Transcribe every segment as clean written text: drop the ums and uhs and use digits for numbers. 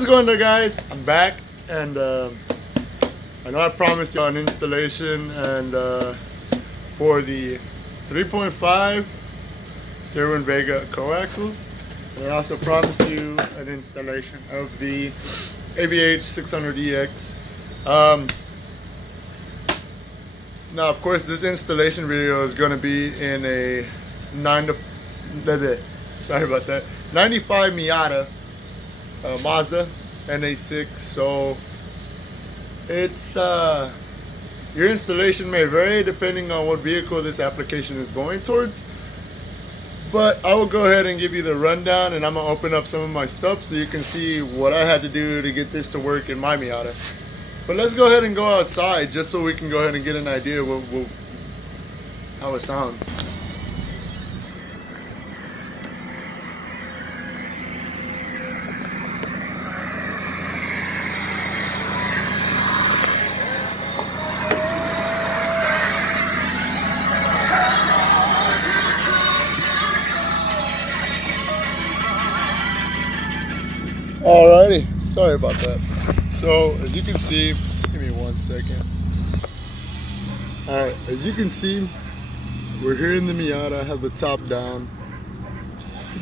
How's it going there, guys? I'm back, and I know I promised you an installation and for the 3.5 Cerwin Vega coaxials, and I also promised you an installation of the AVH600EX. Now, of course, this installation video is going to be in a 95 Miata Mazda NA6. So it's your installation may vary depending on what vehicle this application is going towards, but I will go ahead and give you the rundown, and I'm gonna open up some of my stuff so you can see what I had to do to get this to work in my Miata. But let's go ahead and go outside just so we can go ahead and get an idea of how it sounds. Alrighty, sorry about that. So as you can see, give me 1 second. Alright, as you can see, we're here in the Miata. I have the top down.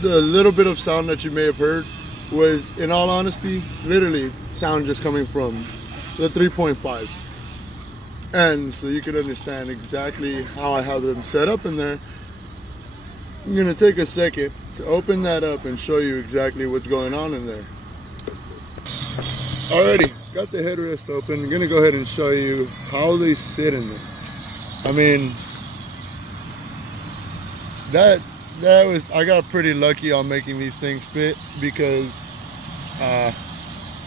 The little bit of sound that you may have heard was, in all honesty, literally sound just coming from the 3.5s. And so you can understand exactly how I have them set up in there. I'm gonna take a second to open that up and show you exactly what's going on in there. Alrighty, got the headrest open. I'm gonna go ahead and show you how they sit in there. I mean, I got pretty lucky on making these things fit, because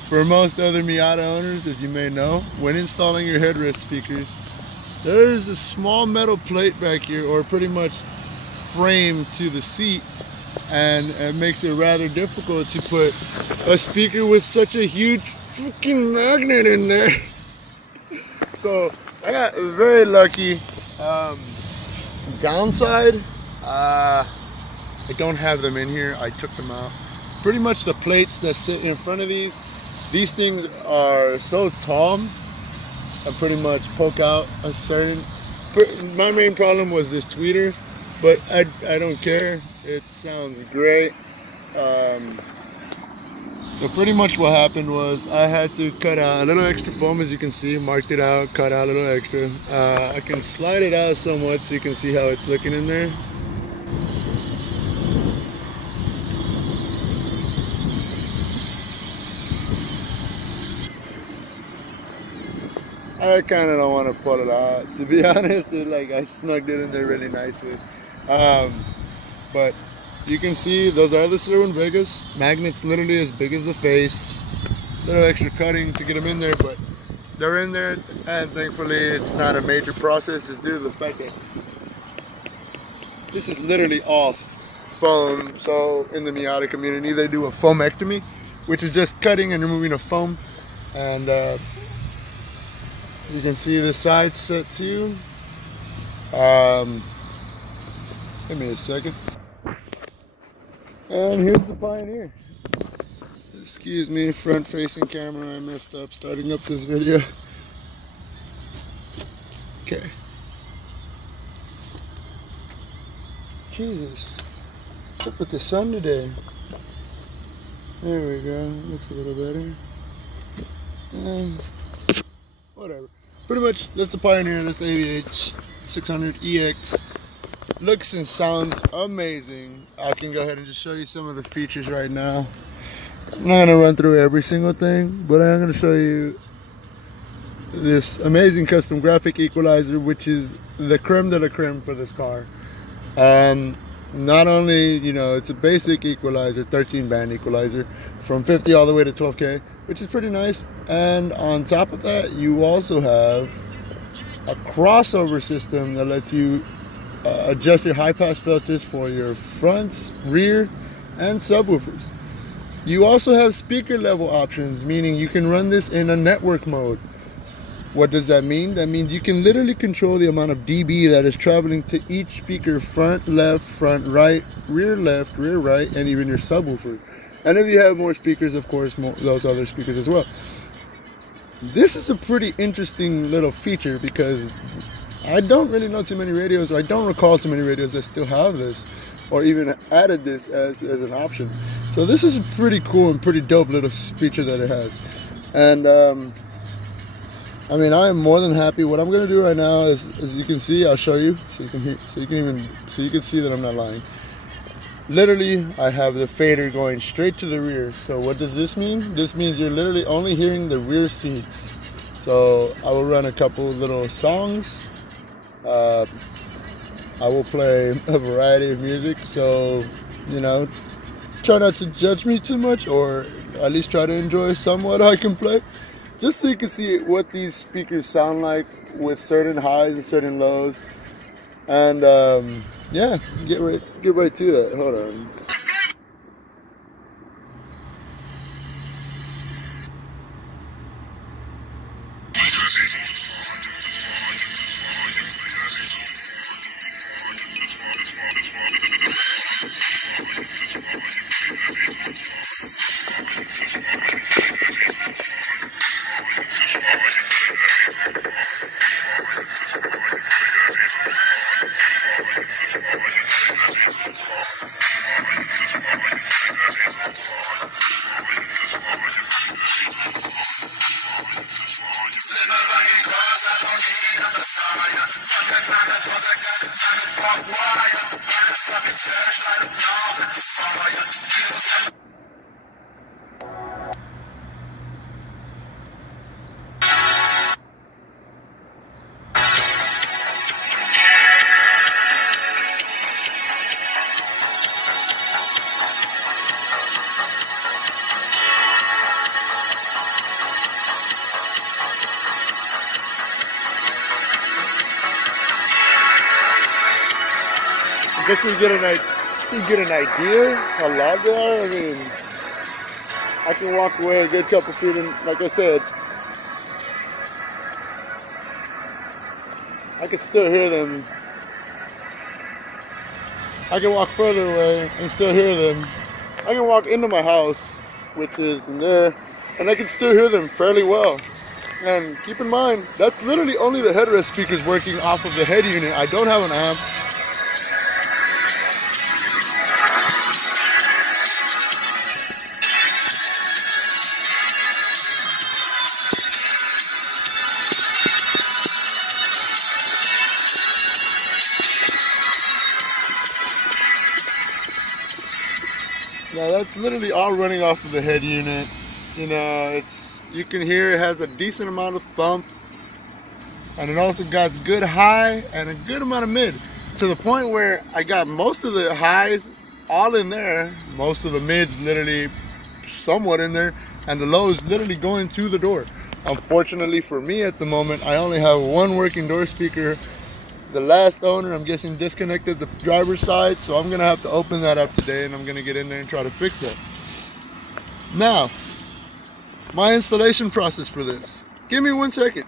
for most other Miata owners, as you may know, when installing your headrest speakers, there's a small metal plate back here, or pretty much frame to the seat, and it makes it rather difficult to put a speaker with such a huge freaking magnet in there. So I got very lucky. Downside, I don't have them in here. I took them out. Pretty much the plates that sit in front of these things are so tall and pretty much poke out a certain. My main problem was this tweeter, but I don't care. It sounds great. So pretty much what happened was I had to cut out a little extra foam, as you can see, marked it out, cut out a little extra. I can slide it out somewhat so you can see how it's looking in there. I kind of don't want to pull it out, to be honest. I snugged it in there really nicely. But you can see those are the Cerwin Vegas. Magnets literally as big as the face. A little extra cutting to get them in there, but they're in there, and thankfully it's not a major process, just due to the fact that this is literally all foam. So in the Miata community, they do a foamectomy, which is just cutting and removing a foam. And you can see the sides set too. Give me a second. And here's the Pioneer. Excuse me, front facing camera, I messed up starting up this video. Okay. Jesus, what's up with the sun today? There we go, looks a little better. Whatever. Pretty much, that's the Pioneer, that's the AVH600EX. Looks and sounds amazing. I can go ahead and just show you some of the features right now. I'm not gonna run through every single thing, but I'm gonna show you this amazing custom graphic equalizer, which is the creme de la creme for this car. Not only, you know, it's a basic equalizer, 13 band equalizer from 50 all the way to 12K, which is pretty nice. And on top of that, you also have a crossover system that lets you adjust your high pass filters for your fronts, rear, and subwoofers. You also have speaker level options, meaning you can run this in a network mode. What does that mean? That means you can literally control the amount of dB that is traveling to each speaker, front, left, front, right, rear left, rear right, and even your subwoofer. And if you have more speakers, of course, those other speakers as well. This is a pretty interesting little feature because I don't really know too many radios, or I don't recall too many radios that still have this, or even added this as an option. So this is a pretty cool and pretty dope little feature that it has. And I mean, I am more than happy. What I'm gonna do right now is, as you can see, I'll show you so you can hear, so you can see that I'm not lying. Literally, I have the fader going straight to the rear. So what does this mean? This means you're literally only hearing the rear seats. So I will run a couple little songs. I will play a variety of music. So, you know, try not to judge me too much, or at least try to enjoy somewhat I can play. Just so you can see what these speakers sound like with certain highs and certain lows. And yeah, get right to that. Hold on. I guess you get an idea how loud they are. I mean, I can walk away a good couple feet, and like I said, I can still hear them. I can walk further away and still hear them. I can walk into my house, which is in there, and I can still hear them fairly well. And keep in mind, that's literally only the headrest speakers working off of the head unit. I don't have an amp. Now that's literally all running off of the head unit. You know, you can hear it has a decent amount of thump, and it also got good high and a good amount of mid, to the point where I got most of the highs all in there, most of the mids literally somewhat in there, and the lows literally going to the door. Unfortunately for me at the moment, I only have one working door speaker. The last owner, I'm guessing, disconnected the driver's side, so I'm gonna have to open that up today, and I'm gonna get in there and try to fix that. Now, my installation process for this. Give me 1 second.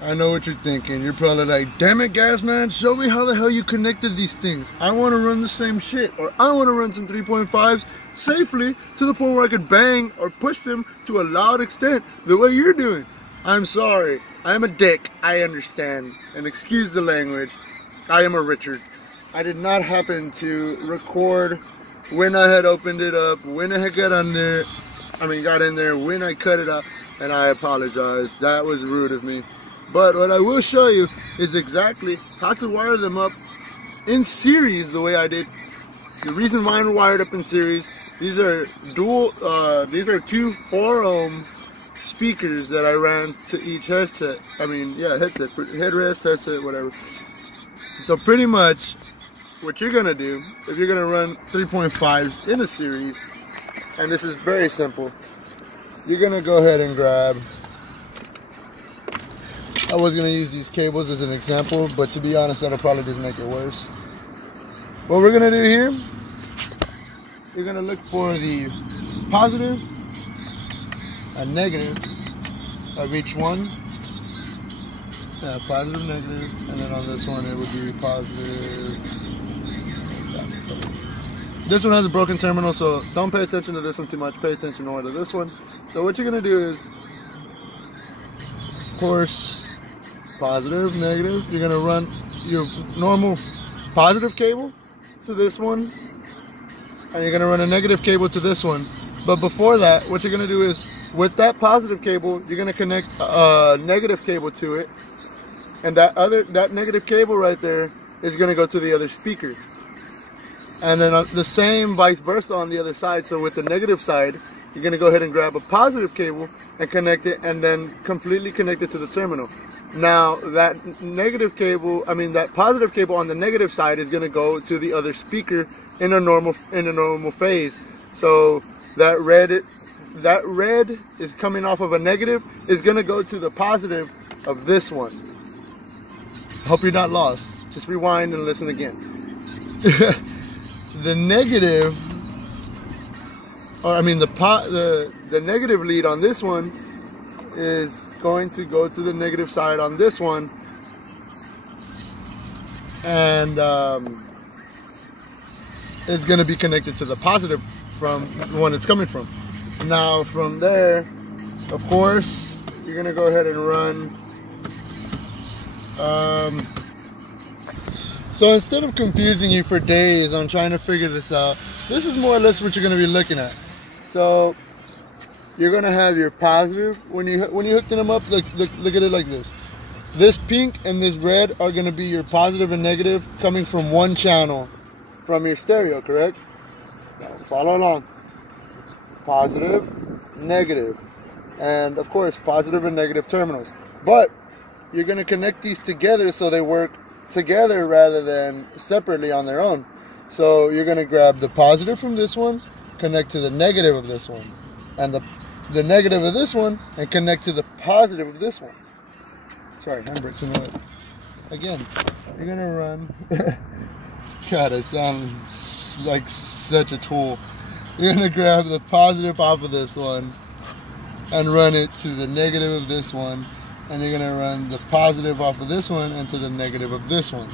I know what you're thinking. You're probably like, damn it, gas man, show me how the hell you connected these things. I want to run the same shit, or I want to run some 3.5s safely to the point where I could bang or push them to a loud extent the way you're doing. I'm sorry. I am a dick. I understand. And excuse the language. I am a Richard. I did not happen to record when I had opened it up, when I had got in there, when I cut it up, and I apologize. That was rude of me. But what I will show you is exactly how to wire them up in series the way I did. The reason mine are wired up in series, these are two 4-ohm speakers that I ran to each headset. Headset, headrest, headset, whatever. So pretty much what you're gonna do, if you're gonna run 3.5s in a series, and this is very simple, you're gonna go ahead and grab, I was gonna use these cables as an example, but to be honest, that'll probably just make it worse. What we're gonna do here, you're gonna look for the positive and negative of each one. Yeah, positive, negative, and then on this one it would be positive. This one has a broken terminal, so don't pay attention to this one too much. Pay attention more to this one. So what you're gonna do is, of course, positive, negative. You're gonna run your normal positive cable to this one, and you're gonna run a negative cable to this one. But before that, what you're gonna do is, with that positive cable, you're gonna connect a negative cable to it, and that negative cable right there is gonna go to the other speaker. And then the same vice versa on the other side. So with the negative side, you're going to go ahead and grab a positive cable and connect it, and then completely connect it to the terminal. Now that negative cable, that positive cable on the negative side is going to go to the other speaker in a normal phase. So that red is coming off of a negative is going to go to the positive of this one. Hope you're not lost. Just rewind and listen again. The negative, the negative lead on this one is going to go to the negative side on this one, and it's going to be connected to the positive from the one it's coming from. Now from there, of course, you're going to go ahead and run. So instead of confusing you for days on trying to figure this out, this is more or less what you're going to be looking at. So you're going to have your positive when you hooking them up. Look at it like this. This pink and this red are going to be your positive and negative coming from one channel from your stereo, correct? Now follow along. Positive, negative, and of course positive and negative terminals. But you're going to connect these together so they work together rather than separately on their own. So you're going to grab the positive from this one, connect to the negative of this one, and the negative of this one, and connect to the positive of this one. Sorry, handbrake's in the way. Again, you're going to run. God, I sound like such a tool. You're going to grab the positive off of this one and run it to the negative of this one. And you're going to run the positive off of this one into the negative of this one.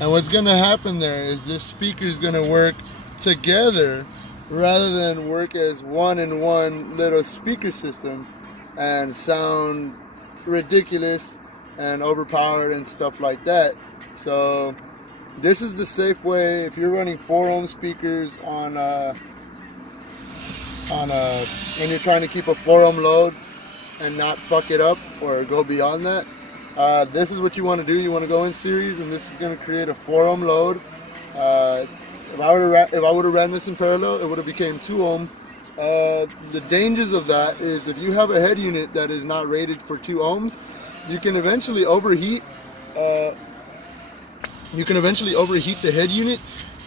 And what's going to happen there is this speaker is going to work together rather than work as one in one little speaker system and sound ridiculous and overpowered and stuff like that. So this is the safe way if you're running 4 ohm speakers and you're trying to keep a 4 ohm load and not fuck it up or go beyond that. This is what you want to do. You want to go in series, and this is going to create a 4 ohm load. If I would have ran this in parallel, it would have became 2 ohm. The dangers of that is if you have a head unit that is not rated for 2 ohms, you can eventually overheat. The head unit,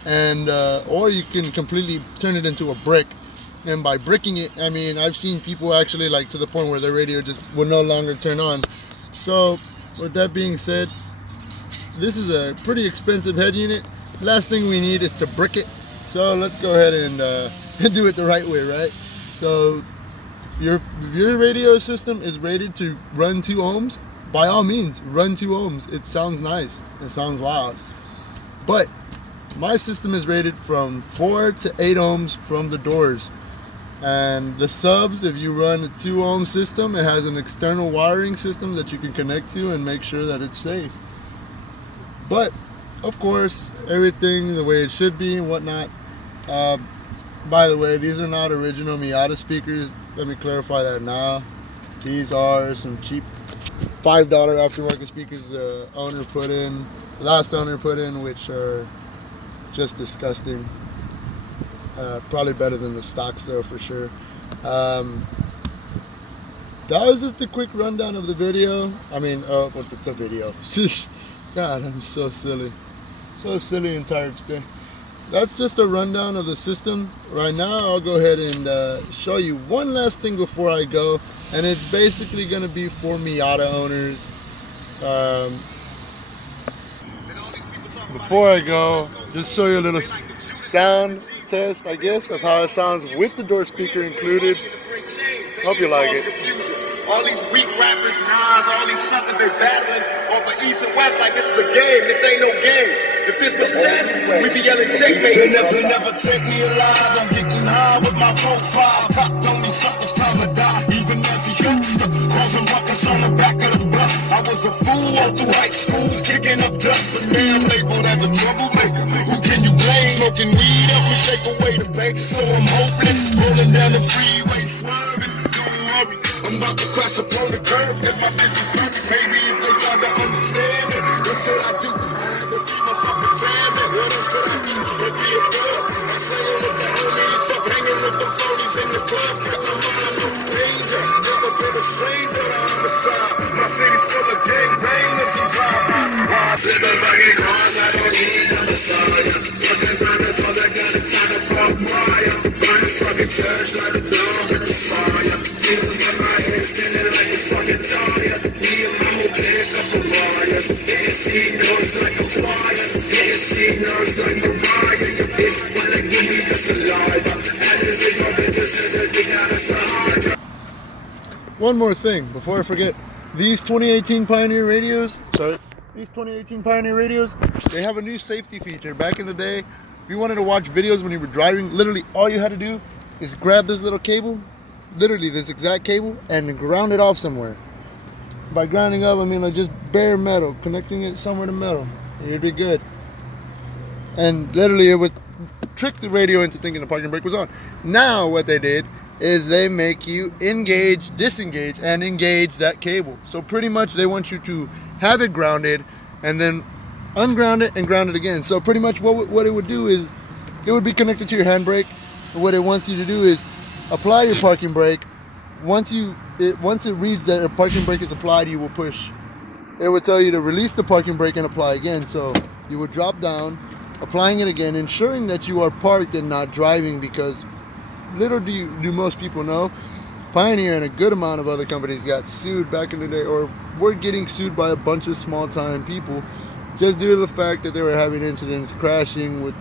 and or you can completely turn it into a brick. And by bricking it, I mean, I've seen people actually like to the point where their radio just will no longer turn on. So with that being said, this is a pretty expensive head unit. Last thing we need is to brick it. So let's go ahead and do it the right way, right? So if your radio system is rated to run 2 ohms, by all means, run 2 ohms. It sounds nice. It sounds loud. But my system is rated from 4 to 8 ohms from the doors. And the subs, if you run a 2 ohm system, it has an external wiring system that you can connect to and make sure that it's safe. But of course, everything the way it should be and whatnot. By the way, these are not original Miata speakers. Let me clarify that now. These are some cheap $5 aftermarket speakers the last owner put in, which are just disgusting. Probably better than the stocks though, for sure. That was just a quick rundown of the video. The video. God, I'm so silly. So silly and tired today. That's just a rundown of the system. Right now, I'll go ahead and show you one last thing before I go. And it's basically going to be for Miata owners. Before I go, just show you a little sound test, I guess, of how it sounds with the door speaker included. Hope you like it. All these weak rappers, Nas, all these suckers, they battling over East and West like this is a game. This ain't no game. If this was chess, we'd be yelling checkmate. They never take me alive. I'm getting high with my 4-5. Copped on these suckers, time to die. Even as a youngster, causing ruckus on the back of the bus. I was a fool all through high school, kicking up dust. But now I'm labeled as a troublemaker. Who can you blame? Smoking weed help me take away the pain. So I'm hopeless, rolling down the freeway, swerving. Don't worry, I'm about to crash upon the curb. If my vision's perfect, maybe if they try to understand it. That's what I do. I had to feed my fucking family. What else could I do? But be a girl. I'm singing with the homies, fuck hanging with the phonies in the club. Got my mind on danger. Never been a stranger to homicide. My city's full of gangbangers and drive-bys. Living fucking cars, I don't need a messiah. Fucking brothers, all that gun is kind of barbed wire. Burning fucking church like a dog in the fire. Feels like my head spinning like a fucking tire. Me and my whole pick up a wires. ANC noise like a flyer. ANC noise like Mariah. Your bitch wanna give me just a live. And this is my bitches, and they got us a hard. One more thing before I forget. These 2018 Pioneer radios, they have a new safety feature. Back in the day, if you wanted to watch videos when you were driving, literally all you had to do is grab this little cable, literally this exact cable, and ground it off somewhere. By grounding up, I mean like just bare metal, connecting it somewhere to metal, and you'd be good. And literally it would trick the radio into thinking the parking brake was on. Now what they did is they make you engage, disengage, and engage that cable. So pretty much they want you to have it grounded and then unground it and ground it again. So pretty much what it would do is it would be connected to your handbrake. What it wants you to do is apply your parking brake. Once it reads that a parking brake is applied, you will push. It would tell you to release the parking brake and apply again. So you would drop down, applying it again, ensuring that you are parked and not driving, because little do most people know, Pioneer and a good amount of other companies got sued back in the day, or were getting sued by a bunch of small-time people just due to the fact that they were having incidents, crashing with,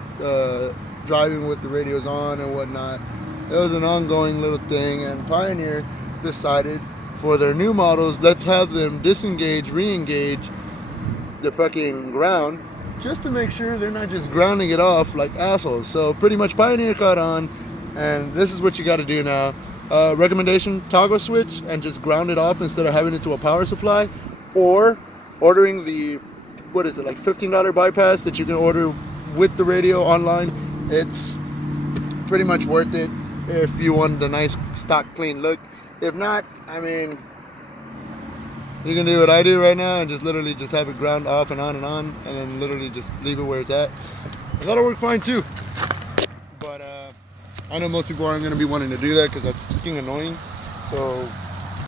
driving with the radios on and whatnot. It was an ongoing little thing, and Pioneer decided for their new models, let's have them disengage, re-engage the fucking ground, just to make sure they're not just grounding it off like assholes. So pretty much Pioneer caught on, and this is what you got to do now. Recommendation, toggle switch and just ground it off instead of having it to a power supply, or ordering the, what is it, like $15 bypass that you can order with the radio online. It's pretty much worth it if you want a nice stock clean look. If not, I mean, you can do what I do right now and just literally just have it ground off and on, and then literally just leave it where it's at. That'll work fine too. But I know most people aren't going to be wanting to do that because that's freaking annoying. So